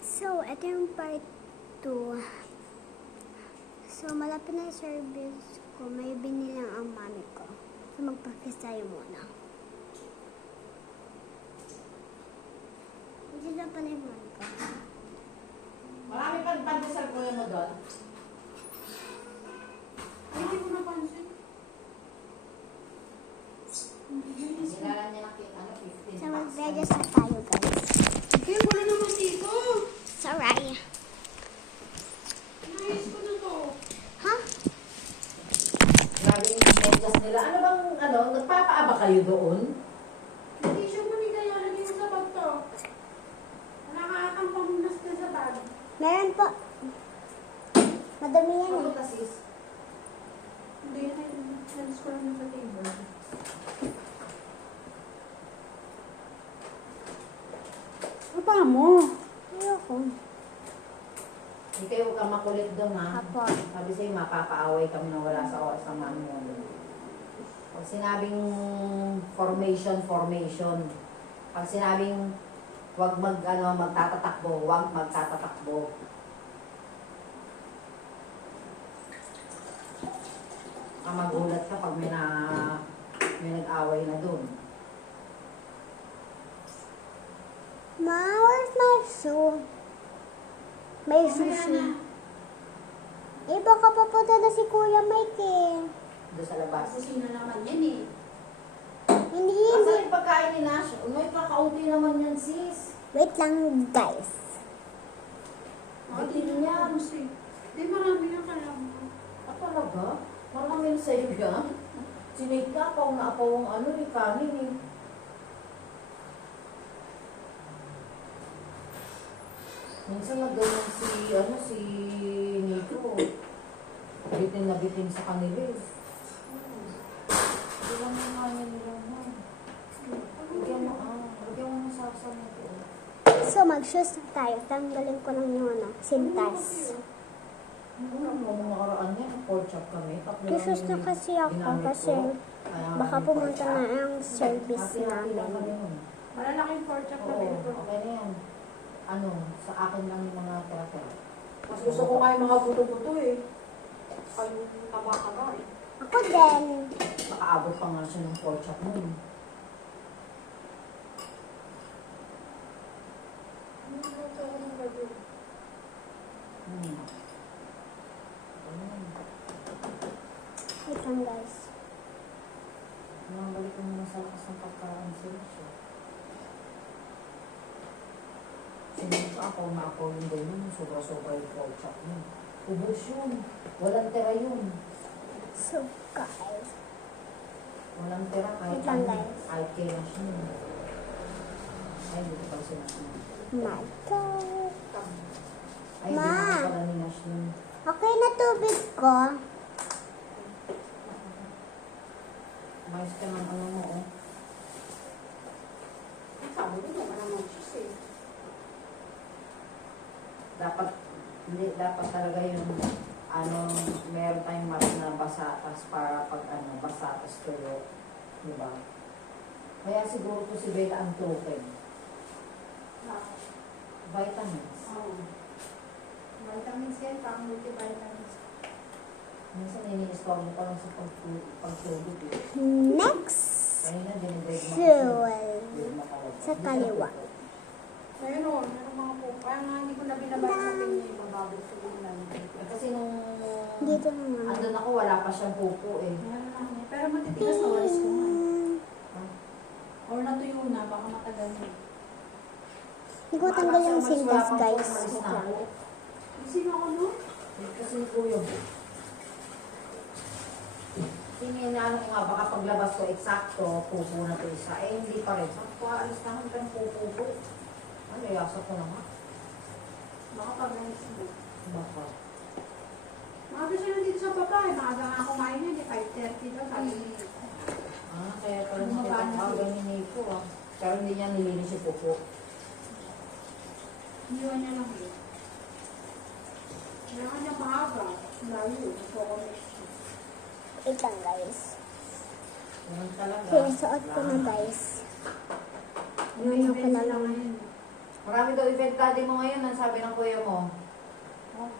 So, ito yung part 2. So, malapit na yung service ko. May binilang ang mami ko. So, magpa-kiss tayo muna. Hindi na pala yung mami ko. Marami pang pandesal ko mo doon. Hindi ko napansin. Sinala niya ng ano, 15 So, bucks. mag-register na tayo, guys. Kaya wala naman dito. Sorry. Inayos ko na to. Ha? Grabe yung medyas nila. Ano bang, nagpapaaba kayo doon? Hindi siya mo ni kaya lagyan mo sa bag to. Wala ka atang pamunas na sa bag. Meron po. Madami yan eh. Ano sis? Hindi na yun. Sales ko lang sa table. Ano pa mo? Ayoko. Hindi kayo huwag kang makulit doon ha. Apo. Sabi sa'yo, mapapaaway kami na wala sa oras ng mami mo. Pag sinabing formation. Pag sinabing huwag magtatatakbo, huwag magtatatakbo. Magulat ka pag may nag-away na doon. Ma, where's my shoe? May sushi. Eh, baka papunta na si Kuya Mike eh. Doon sa labas. Kusina naman yan eh. Hindi, Basta hindi. yung pagkain ni Nash, may kakaunti naman yan sis. Wait lang, guys. Bitin yan. Hindi marami na kalaman. Ah, talaga? Marami sa iyo yan. Sinate ka, apaw na apaw ang kanin eh. Minsan nagganyan si Nico. Bitin na bitin sa kanila eh. Hindi lang yung kanin nila mo. Lagyan mo ng sarsa mo ito. So, mag-shoes na tayo. Tanggalin ko lang yung sintas. Ano mo nakaraan niya? Pork chop kami. Shoes na kasi ako kasi baka pumunta na ang service namin. Malalaking pork chop na Oo, pinipro. okay na yan. Sa akin lang yung mga tira-tira. Mas gusto ko nga yung mga buto-buto eh. Kayong taba-taba eh. Ako din. Makaabot pa nga siya ng pork chop mo. Wait lang, guys. Balik ko muna sa lakas ng pagkain siya. Sinunod ako na ako yung ganyan, sobra-sobra yung pork chop mo. Ubus yun. Walang tira yun. So, guys. Walang tira kahit Wait lang, guys. kahit kailan siya. Ay, dito pala sinasabi. My God. Ay, hindi Ma. na pala ni Nash yun. Okay na tubig ko. Mayos ka ng ano mo, oh. Sabi ko naman naman cheese eh. Dapat talaga yung meron tayong mas na basa para pag basa tas tuyo, di ba? Kaya siguro to si Bella ang token. Vitamins. Oo. Vitamins yan, pang multivitamins. Minsan ini-store mo pa lang sa pagtulog eh. Next. Kanina dinidreg mo Fuel. Sa Sa kaliwa. Ayun o, meron mga po. Kaya nga hindi ko na binabay sa tingin yung bababot sa ulan. Kasi nung Dito naman. andun ako, wala pa siyang pupo eh. Meron lang niya. Pero matitigas na walis ko nga. Or natuyo na, baka matagal na. Hindi ko tanggal yung sintas, guys. Umalis Wait na lang. ako. Sino ako no? Kasi kuya. Ano ko nga, baka paglabas ko, eksakto, pupo na to isa. Eh, hindi pa rin. Sabi ko, alis na hanggang pupo ko. Ano, yasa ko na nga. Baka pag-alis mo. Baka. Maaga siya nandito sa baba eh. Maaga nga kumain yan eh. 5:30 daw. Sabi niya. Kaya pala Bumaba na nakita ko, siya. ganyan Nico ah. Pero hindi niya nilinis yung pupo. Iniwan niya lang yun. Kailangan niya maaga. Layo. Gusto ko next week. Wait lang, guys. Ganun talaga. Sinusuot ko na, guys. Ano ko na lang. Marami daw event daddy mo ngayon, ang sabi ng kuya mo. Oh.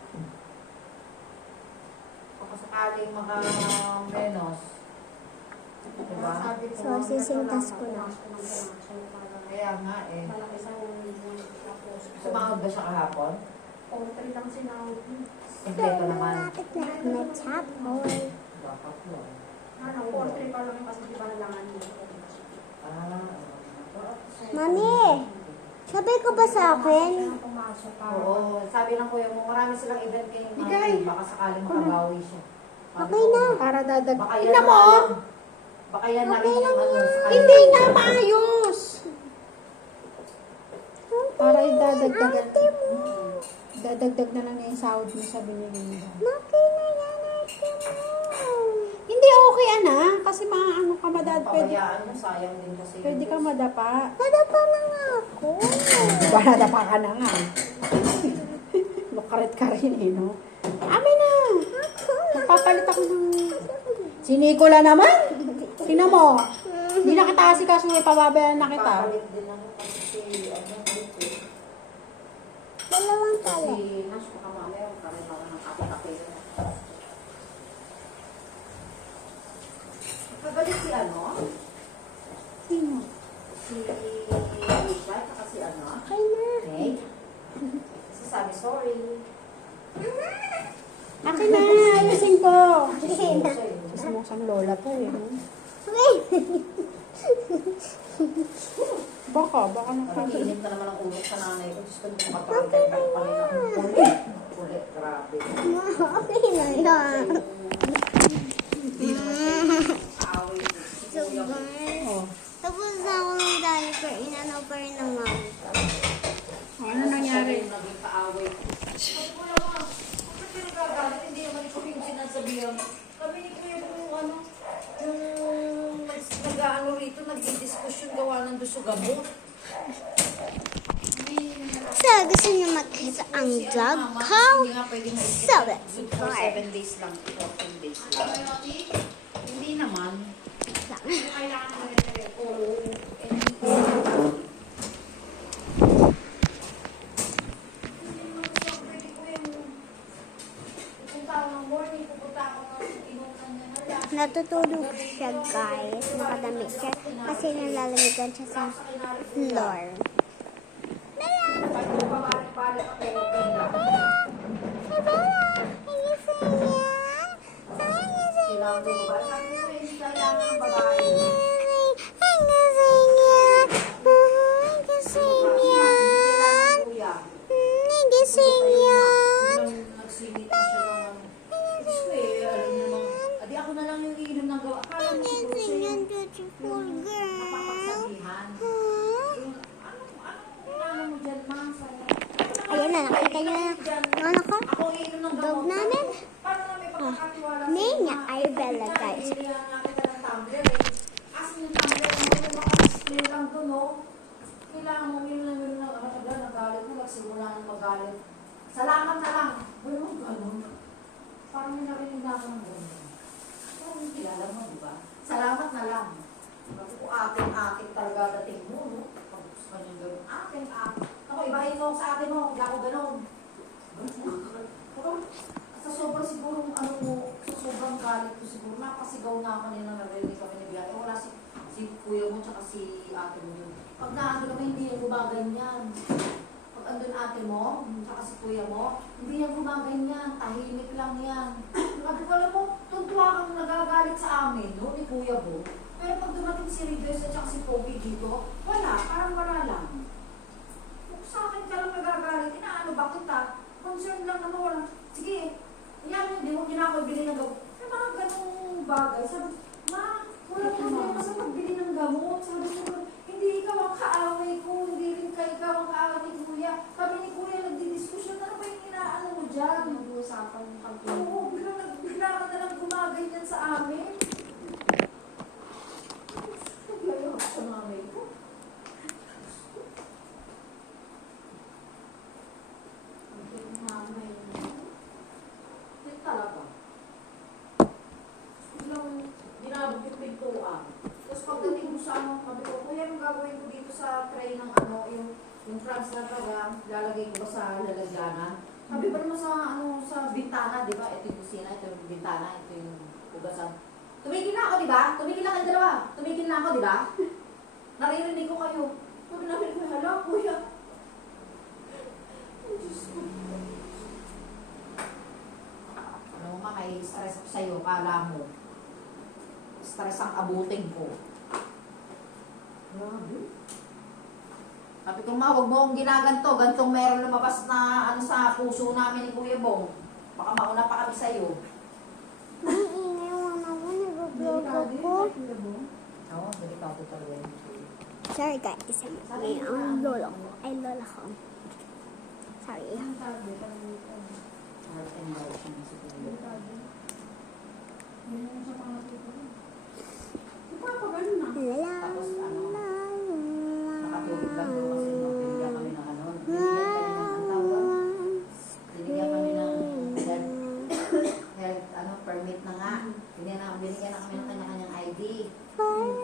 Baka sakaling maka-menos. Diba? Sabi ko, So, sisintas ko na. Kaya nga eh. Malaki sa tapos. Sumahod ba siya kahapon? O, 3 lang sinahod mo. Kompleto naman. Malapit na ako na chapel. Dapat yun. Ano, 4-3 pa lang kasi di ba nalangan mo. Mami, sabi ko ba sa akin? Pumasok ka. Oo, sabi ng kuya mo, marami silang event kayong Bigay. baka sakaling makabawi siya. Okay na. Para dadag. Baka yan Tingnan na mo! rin- Baka yan na rin yung ano, sakaling. Hindi nga maayos! Para idadagdagan. Dadagdag na lang niya yung sahod mo sa binili niya. Okay na yan, ate mo. Hindi okay, anak. Kasi maano ka madad. Pwede, Pabayaan mo, sayang din kasi. pwede ka madapa. Nadapa na nga ako. Madapa ka na nga. Lukarit ka rin eh, no? Amin na! Magpapalit ako ng... Si Nicola naman! Sino mo? Hindi na kita kasi kaso may pababayan na kita. Papalit din ako kasi ano, dito. Dalawang pala. Si Nash, baka mamaya, kami mga ng kape-kape. Pabalik si ano? Sino? Si Alicia, saka si ano? Okay na. Nate? Kasi sabi, sorry. Akin na! Ayusin ko! Okay na. Mas mo sang lola to eh. no? Baka Nakikinig na naman ang ulo sa nanay ko. Gusto ko makapagkakay pa rin ako. Ulit. Ulit, grabe. Okay na yan. Hindi naman siya kaaway. So guys, Oh. tapos na ako ng diaper. Inano pa rin ng mami ko. Ano nangyari? Siya yung naging kaaway. Sabi ko naman, bakit ka nagagalit? Hindi naman ikaw yung sinasabihan. Kami ni Kuya yung ano, yung nag-ano rito, nag-discussion gawa ng dusugamot. So, gusto niyo makita ang vlog ko? Hindi nga pwedeng So, that's for fine. 7 days lang, 14 days lang. Hindi naman. Kailangan mo rin rin. Oo. Hindi naman gusto ako pwede ko yung pupunta ako ng morning, pupunta ako ng inutan niya na lang. Natutulog siya guys. Nakadamit siya. Kasi nalalamigan siya sa floor. Pag pabalik-balik ako, okay lang. Hey Bella! Nagising yan? Ay, nagising Kailangan ko ba? Sabi ko, hindi kailangan ng babae. Ay, nagising yan! Nagising yan! Kuya. Nagising yan! Nagsingit na siya ng ano. Diyos ko eh, alam niyo naman. Adi ako na lang yung iinom ng gawa. Akala mo siguro Nagising siya yan, yung beautiful girl! napapagsabihan. Huh? Yung, ano mo dyan, ma? Ayun na, nakita niyo na yung ano ko? Ako ang iinom ng Dog gamot. namin? Paano namin pagkakatiwala Name niya ay Bella, guys. Kailangan namin ng tumbler eh. Asin yung tumbler mo, yung maka-display lang dun, oh. Kailangan mo minum ng ano, nagalit mo, nagsimula ng magalit. Salamat na lang. Ano, ganun. Parang may narinig na ako ng ganun. Parang yung kilala mo, di ba? Salamat na lang. Kasi kung akin talaga dating mo, no? Pag gusto ka niyang gawin, akin. Ako, ibahin mo sa atin mo, hindi ako ganun. Pero, sa sobrang siguro, ano mo, sa sobrang galit ko siguro, napasigaw na ako nila narinig kami ni Bianca. Wala si kuya mo, tsaka si ate mo yun. Pag naano kami, hindi yan gumaganyan. Pag andun ate mo, tsaka si kuya mo, hindi yan gumaganyan. Tahimik lang yan. Sabi ko, alam mo, tuntua kang nagagalit sa amin, no, ni kuya mo. Pero pag dumating si Riddles at saka si Pogi dito, wala, parang wala lang. Kung sa akin ka lang nagagalit, inaano ba kita? Concern lang naman, wala. Sige, yan, hindi mo kinako ibili ng gamot. May mga ganong bagay. Sabi, ma, wala problema sa pagbili ng gamot. Sabi ko, hindi ikaw ang kaaway ko, hindi rin ka ikaw ang kaaway ni Kuya. Kami ni Kuya nagdidiskusyon, ano ba yung inaano mo dyan? Nag-uusapan mo kami. Oo, bigla ka na lang gumaganyan sa amin. Naglayo ako sa mamay ko. Hindi talaga. Biglang dinabog yung pintuan. Tapos pagdating ko sa ano, sabi ko, kuya, anong gagawin ko dito sa tray ng ano, yung Yung frogs na talaga, lalagay ko ba sa lalagyanan? Sabi ba naman sa bintana, di ba? Ito yung kusina, ito yung bintana, ito yung hugasan. Tumigil na ako, di ba? Tumigil na kayo dalawa. Tumigil na ako, di ba? Naririnig ko kayo. Sabi namin ko, hala, kuya. Oh, Diyos ko. Ano nga, may stress ako sa'yo, kala mo. Stress ang abuting ko. Grabe. Sabi ko, ma, huwag mo akong ginaganto. Gantong meron lumabas na ano sa puso namin ni Kuya Bong. Baka mauna pa kami sa'yo. Ang ingay mo naman, nag-vlog ako. Oo, delikado talaga yun. Sorry guys, may ang lolo ko. Ay, lola ko. Sorry. Heart and life siya si Kuya. Tapos ano, nakatulog lang doon kasi binigyan kami ng ano. Binigyan kami ng health permit na nga. Binigyan na kami ng kanya-kanyang ID.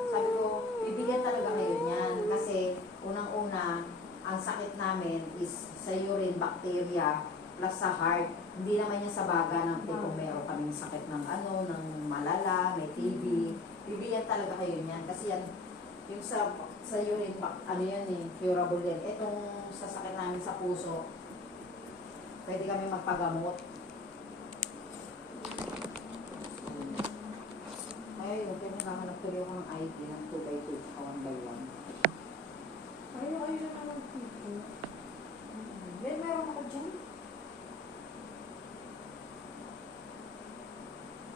Sabi ko, bibigyan talaga kayo niyan. Kasi unang-una, ang sakit namin is sa urine bacteria plus sa heart. Hindi naman yan sa baga ng tipo meron kaming sakit ng ano, ng malala, may TB. Bibigyan talaga kayo niyan. Kasi yan, yung sa urine, ano yan eh, curable yan. Itong sasakit namin sa puso, pwede kami magpagamot. Ay, okay, nakahanap tuloy ako ng ID ng 2x2, 1x1. Ay, ayun na naman dito. Ben, meron ako dyan.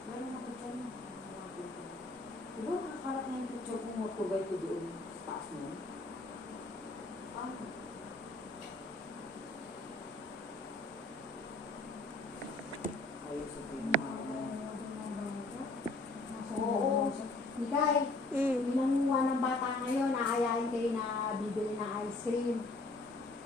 Meron ako dyan. Diba, nakakarap na yung picture ko mo 2x2 doon sa taas mo? Ah. Ayun, sabihin mo. Oo. Mikay, minanguha ng bata ngayon, aayain kayo na bibili ng ice cream.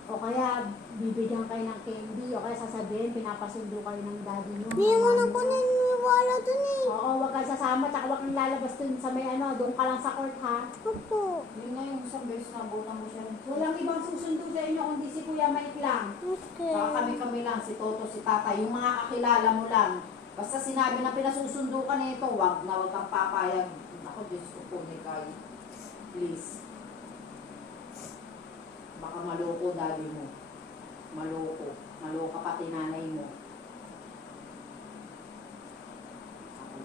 O kaya, bibigyan kayo ng candy. O kaya sasabihin, pinapasundo kayo ng daddy nyo. Hindi mo na po naniniwala dun eh. Oo, wag kang sasama, tsaka wag kang lalabas dun sa may ano, doon ka lang sa court ha. Opo. Yun nga yung isang beses na abutan mo siya. Walang ibang susundo sa inyo kundi si Kuya Mike lang. Okay. Saka kami lang, si Toto, si Tata, yung mga kakilala mo lang. Basta sinabi na pinasusundo ka nito, wag kang papayag. Ako, Diyos ko po, Mikay. Please. Baka maloko daddy mo. Maloko. Maloko pati nanay mo. Ako,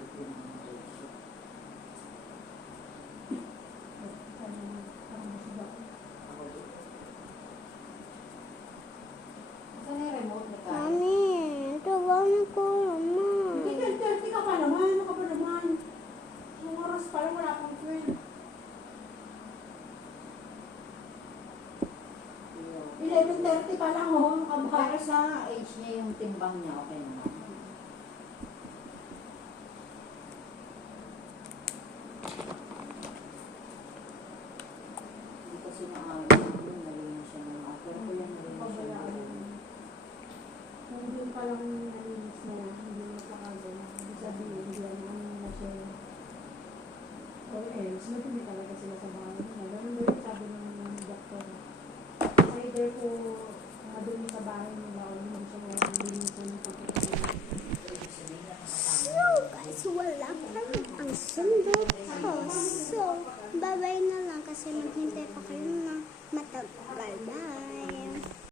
saan yung remote, Mikay? Mami, trabaho ko naman. Hindi, 30 ka pa naman. Ano ka pa naman? Yung oras pa lang, wala pang 12. 11:30 pa lang, oh. Pero sa age niya yung timbang niya, okay naman.